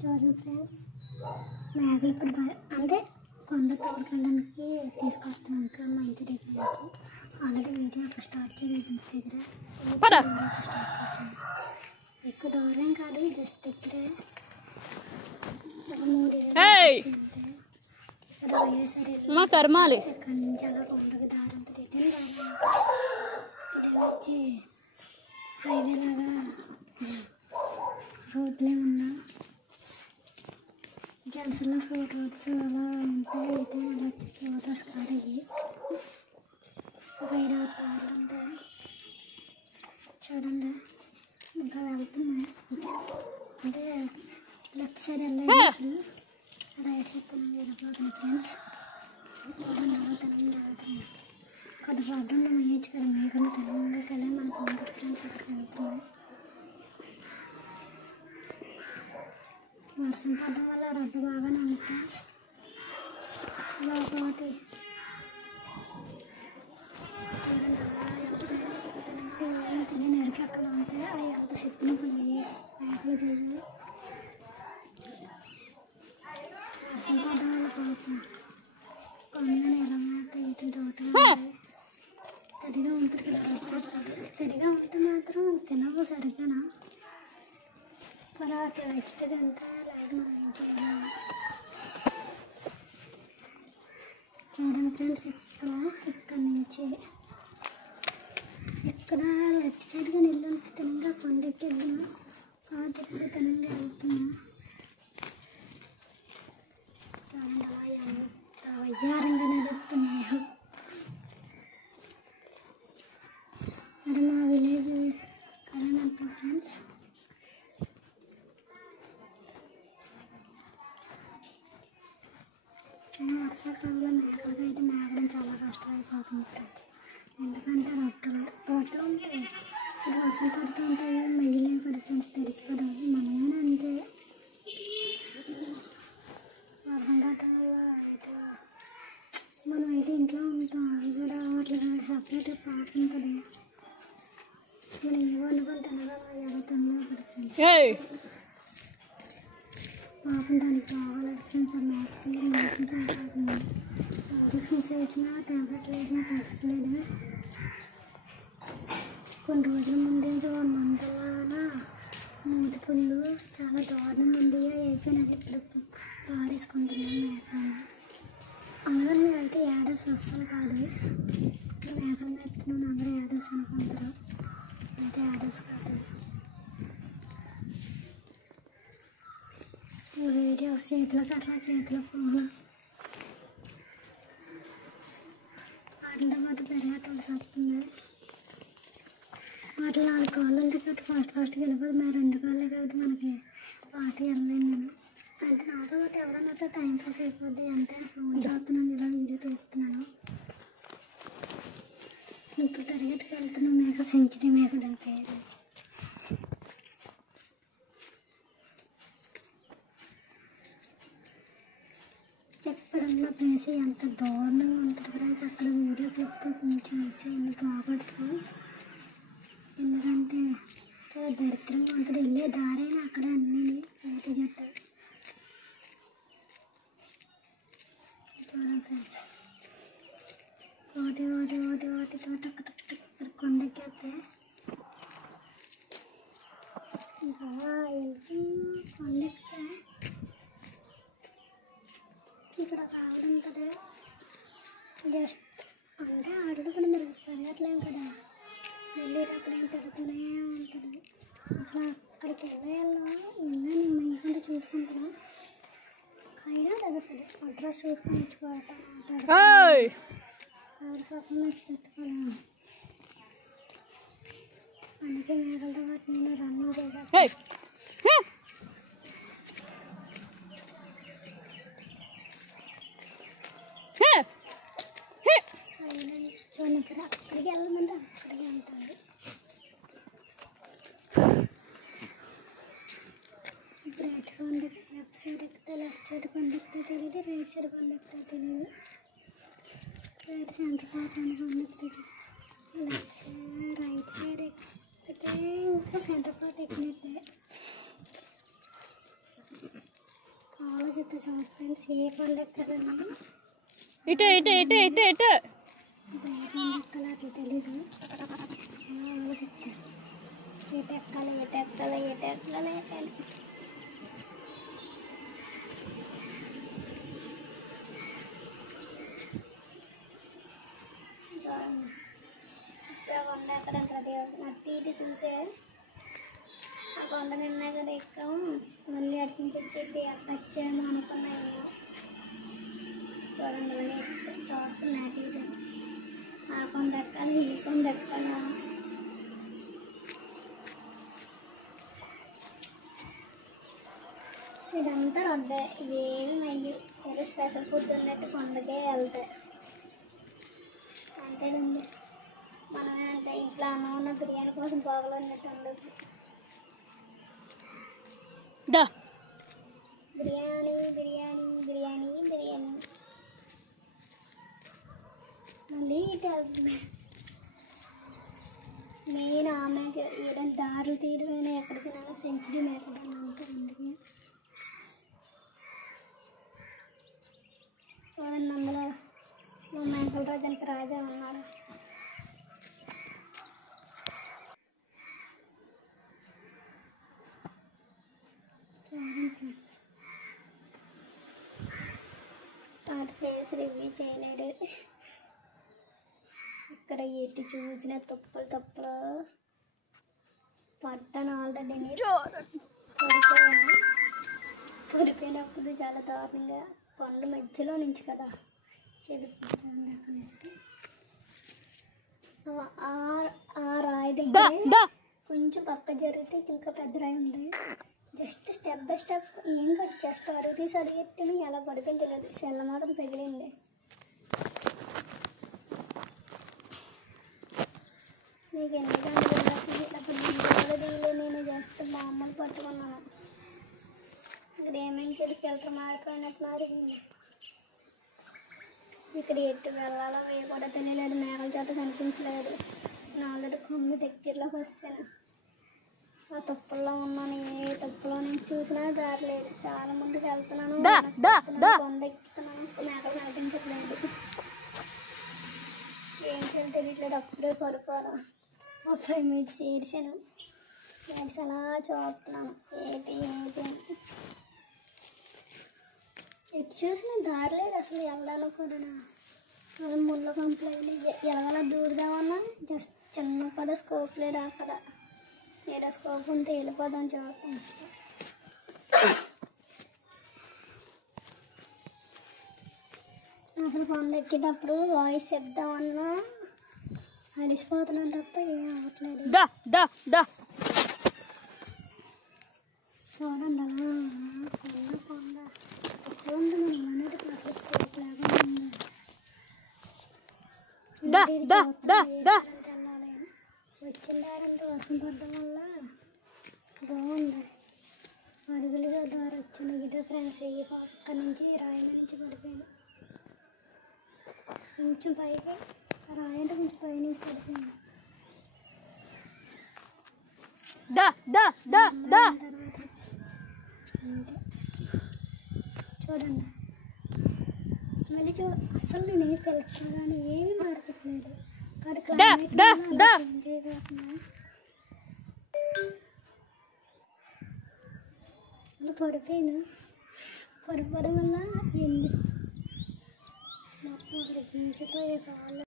చూడండి ఫ్రెండ్స్, మేకలు ఇప్పుడు అంటే కొండ తోడుకెళ్ళడానికి తీసుకొస్తాం. ఇంకా మా ఇంటి దగ్గర నుంచి ఆల్రెడీ వీడియో అక్కడ స్టార్ట్ చేయలేదు. ఇంటి దగ్గర స్టార్ట్ చేసాను. ఎక్కువ దూరం కాదు, జస్ట్ దగ్గరే 3 మా కర్మాలి అక్కడి నుంచి అలా కొండకు దారంతో రిటర్న్ ఇటు వచ్చి హైవే లాగా రోడ్లే ఉన్నా క్యాన్సర్లో ఫ్రూట్ రోడ్స్ అలా ఉంటాయి. రిటర్న్ అలా వచ్చి ఫ్రూటర్స్ కార్ అయ్యి ఒక 5-6 కార్లు ఉంటాయి. చూడండి ఇంకా వెళ్తున్నాయి. అంటే లెఫ్ట్ సైడ్ వెళ్ళేటప్పుడు రైట్ సైడ్ తినగా వెళ్ళిపోతుంది ఫ్రెండ్స్. చూడండి అలా తినంగా వెళ్తున్నాయి. అక్కడ రోడ్డులో మేయచ్చు కదా, మేకలు తినంగాకి వెళ్ళి మనకు ఉంటుంది ఫ్రెండ్స్. అక్కడికి వెళ్తున్నాయి. వర్షం పడడం వల్ల రోడ్డు బాగానే ఉంది ఫ్రెండ్స్. ఇలా ఒకటి చూడండి అలా వెళ్తే తినంగా తిని నరికి అక్కడ ఉంటే అవి ఎంత చెప్పినప్పుడు మేకలు చేసి వర్షం పడడం వల్ల పోతుంది. కొండని ఎలా ఏంటి తోట తడిగా ఉంటుంది కదా, తడిగా ఉంటే మాత్రం తినవు సరిగ్గా. అలా అట్లా నచ్చితే అంతా లేదు. మనం ఏం చేయాలి చూడండి ఫ్రెండ్స్. ఇక్కడ నుంచి ఇక్కడ లెఫ్ట్ సైడ్గా నిల్లంత తినంగా కొండకి వెళ్ళినా ఇప్పుడు తినంగా వెళ్తున్నా. చూడండి అలా ఎంత వయ్యారంగా నడుస్తున్నాయో. మరి మా విలేజ్ కళ్యాణ్ ఫ్రెండ్స్. వర్షాకాలంలో మేకలుగా అయితే మేకడం చాలా కష్టం అయిపోతుంది ఫ్రెండ్స్. ఎందుకంటే రోడ్లు ఉంటాయి, ఇప్పుడు వర్షం పడుతూ ఉంటాయి, మెయ్యలేవు కదా ఫ్రెండ్స్, తెలిసిపోవడం. మనమేనా అంతే, వర్షం పడటం వల్ల మనం అయితే ఇంట్లో ఉంటాం. అది కూడా అట్లా సపరేట్గా పాట ఉంటుంది. మనం ఏ వండుకొని తినగా ఎవరితో ఫ్రెండ్స్. పాపం దానికి కావాలి ఫ్రెండ్స్. ఆ మేకకి మెడిసిన్స్ అయిపోతుంది. ఇంజక్షన్స్ వేసినా ట్యాబ్లెట్లు వేసినా తగ్గట్లేదు. కొన్ని రోజుల ముందే 1 month మూతి పుళ్ళు చాలా దారుణంగా ఉంది. అయిపోయినట్లు ఇప్పుడు పారేసుకుంటున్నాం మేకలు. అలాగే మేమైతే యాడస్ అస్సలు కాదు. మేకలు మేపుతున్నాను అందరూ యాడస్ అనుకుంటారు, అయితే యాడస్ కాదు. వీడియోస్ చేతులకు అట్లా చేతుల ఫోన్లు వాటితో పాటు పెరగటోల్సి వస్తుంది. వాటిలో 4 కాళ్ళు ఉంది కాబట్టి ఫాస్ట్గా వెళ్ళిపోతుంది. మరి 2 కాళ్ళే కాబట్టి మనకి ఫాస్ట్గా వెళ్ళలేను నేను. అంటే నాతో పాటు ఎవరన్నా టైం పాస్ అయిపోద్ది. అంటే ఫోన్ చూస్తున్నాను, ఇలా వీడియో తీస్తున్నాను. ఇప్పుడు పరిగెట్టుకు వెళ్తున్నాను. మేక సెంచరీ మేక దాని పేరు. ఎక్కడన్నా ప్లేస్ ఎంత దారుణంగా ఉంటుంది ఫ్రెండ్స్. అక్కడ వీడియో క్లిప్ కొంచెం మిస్ అయింది, బాగుంటుంది ఫ్రెండ్స్. ఎందుకంటే చాలా దరిద్రంగా ఉంటుంది. వెళ్ళే దారైనా అక్కడ అన్నీ బయట జట్టు. చూడండి ఫ్రెండ్స్, వాటి తోట అక్కడ కొండకి వస్తే ఇంకా కొండెక్కితే ఇక్కడ ఆవిడ ఉంటుంది. జస్ట్ అంటే ఆవిడ కూడా మీరు పరిగెట్టలేము కదా, వెళ్ళేటప్పుడు ఏం తిరుగుతూనే ఉంటుంది. అసలు అక్కడికి వెళ్ళేయాలో నేను మీకంటే చూసుకుంటున్నా. అయినా తగ్గుతుంది. అడ్రస్ చూసుకొని ఇచ్చుకోవటం ఆవిడ పర్ఫార్మెన్స్ పెట్టుకోలేము. అందుకే మేకలతో పాటు నేను రన్నింగ్ చేశాను. చూడండి ఇక్కడ అక్కడికి వెళ్ళమంటే అక్కడికి వెళ్తాను. ఇప్పుడు రైట్ కొండ లెఫ్ట్ సైడ్ ఎక్కితే లెఫ్ట్ సైడ్ కొండ ఎక్కితే తెలియదు, రైట్ సైడ్ కొండ ఎక్కితే తెలియదు. రైట్ సెంటర్ పార్ట్ అని కొండ ఎక్కితే లెఫ్ట్ సైడ్ రైట్ సైడ్ ఎక్కితే ఇంకా సెంటర్ పార్ట్ ఎక్కినట్టే. చూడండి ఫ్రెండ్స్, ఏ కొండ ఎక్కాలని ఇటు ఇటు ఇటు ఇటు ఇటు ఎక్కాలో అట్లా తెలీదు. ఆలోచిస్తాను ఎటు ఎక్కాలి ఎటు ఎక్కాలి ఎటు ఎక్కాలి ఎక్కాలి. ఇప్పుడు కొండ ఎక్కడానికి రెడీ అవుతుంది. అటు ఇటు చూసే ఆ కొండ నిన్న కూడా ఎక్కాము, మళ్ళీ అటు నుంచి వచ్చి వచ్చాము అనుకున్నాము. చూడండి అలాగే చూస్తున్నా అటు ఇటు, ఆ కొండ ఎక్కాలి ఈ కొండ ఎక్కాలా. ఇదంతా రొడ్డే, ఇవేమి అయ్యి ఏదో స్పెషల్ ఫుడ్ ఉన్నట్టు కొండకే వెళ్తాయి అంతేనండి. మనమే అంటే ఇంట్లో అన్నం ఉన్న బిర్యానీ కోసం పోగలన్నట్టు ఉండదు. దా బిర్యానీ బిర్యానీ బిర్యానీ బిర్యానీ మళ్ళీ ఇటు వెళ్తుంది. మెయిన్ ఆమెకి ఏదైనా దారులు తీరువైనా ఎక్కడికైనా సెంచరీ మేకడం ఉంటుంది. చూడండి అందులో మా మేకల రాజానికి రాజా ఉన్నారు. వాటి ఫేస్ రివ్యూ చేయలేరు. ఇక్కడ ఎటు చూసిన తప్పులు తప్పులు పట్టాను. ఆల్రెడీ పడిపోయినప్పుడు చాలా దారుణంగా కొండ మధ్యలో నుంచి కదా చెడిపోతుంది. ఆ రాయి దగ్గర కొంచెం పక్క జరిగితే ఇంకా పెద్ద రాయి ఉంది. జస్ట్ స్టెప్ బై స్టెప్ ఏం కాదు, జస్ట్ అడుగు తీసి అడిగెట్టిని ఎలా పడిపోయింది తెలియదు. సెల్ల మాత్రం పెగిలింది. మీకు ఎందుకంటే నేను జస్ట్ మామూలు పట్టుకున్నాను. ఇక్కడ ఏమేమి చెడు ఫిల్టర్ మారిపోయినట్టు మారిపోయింది. ఇక్కడ ఎటు వెళ్ళాలో ఏ కూడా తెలియలేదు, మేకల చేత కనిపించలేదు. నేను ఆల్రెడీ కొమ్మ దగ్గరలోకి వస్తాను. ఆ తప్పుల్లో ఉన్నాను, ఏ తప్పులో నేను చూసినా దారి లేదు. చాలా ముందుకు వెళ్తున్నాను, కొండ ఎక్కుతున్నాను, మేకలు కనిపించట్లేదు. ఏం చేయాలో తెలియట్లేదు. అప్పుడే పడిపోను. ఒక 5 minutes ఏడిసాను. ఏడిసి అలా చూస్తున్నాను ఏంటి ఏంటి అని. ఎటు చూసినా దారి లేదు అసలు వెళ్ళడానికి కూడా. మనం ముళ్ళ కంప్లైంట్ ఎలాగలా దూరదామన్నా జస్ట్ చిన్న పద స్కోప్ లేదు అక్కడ. ఏదో స్కోప్ ఉంటే వెళ్ళిపోదాం చూస్తాం. అసలు కొండ ఎక్కేటప్పుడు వాయిస్ చెప్దామన్నా అలిసిపోతున్నాను తప్ప ఏం అవ్వట్లేదు. చూడండి అలా కొండ కొండ ఎక్కడ ఉంది. మనం అన్నిటికీ అసలు స్కోప్ లేకుండా ఉంది. వచ్చిన దారంతా వర్షం పడడం వల్ల బాగుంది. అడుగులు ద్వారా వచ్చిన ఇదే ఫ్రెండ్స్. ఈ అక్కడి నుంచి రాయల నుంచి పడిపోయింది. కొంచెం పైకి రాయి అంటే కొంచెం పై నుంచి పడిపోయింది. తర్వాత అంతే చూడండి. మళ్ళీ అసలు నేను ఏ ఫిల్టర్ కానీ ఏమీ మార్చట్లేదు. అలా పడిపోయినా పడిపోవడం వల్ల మొత్తం జీన్సిపోయే కాళ్ళు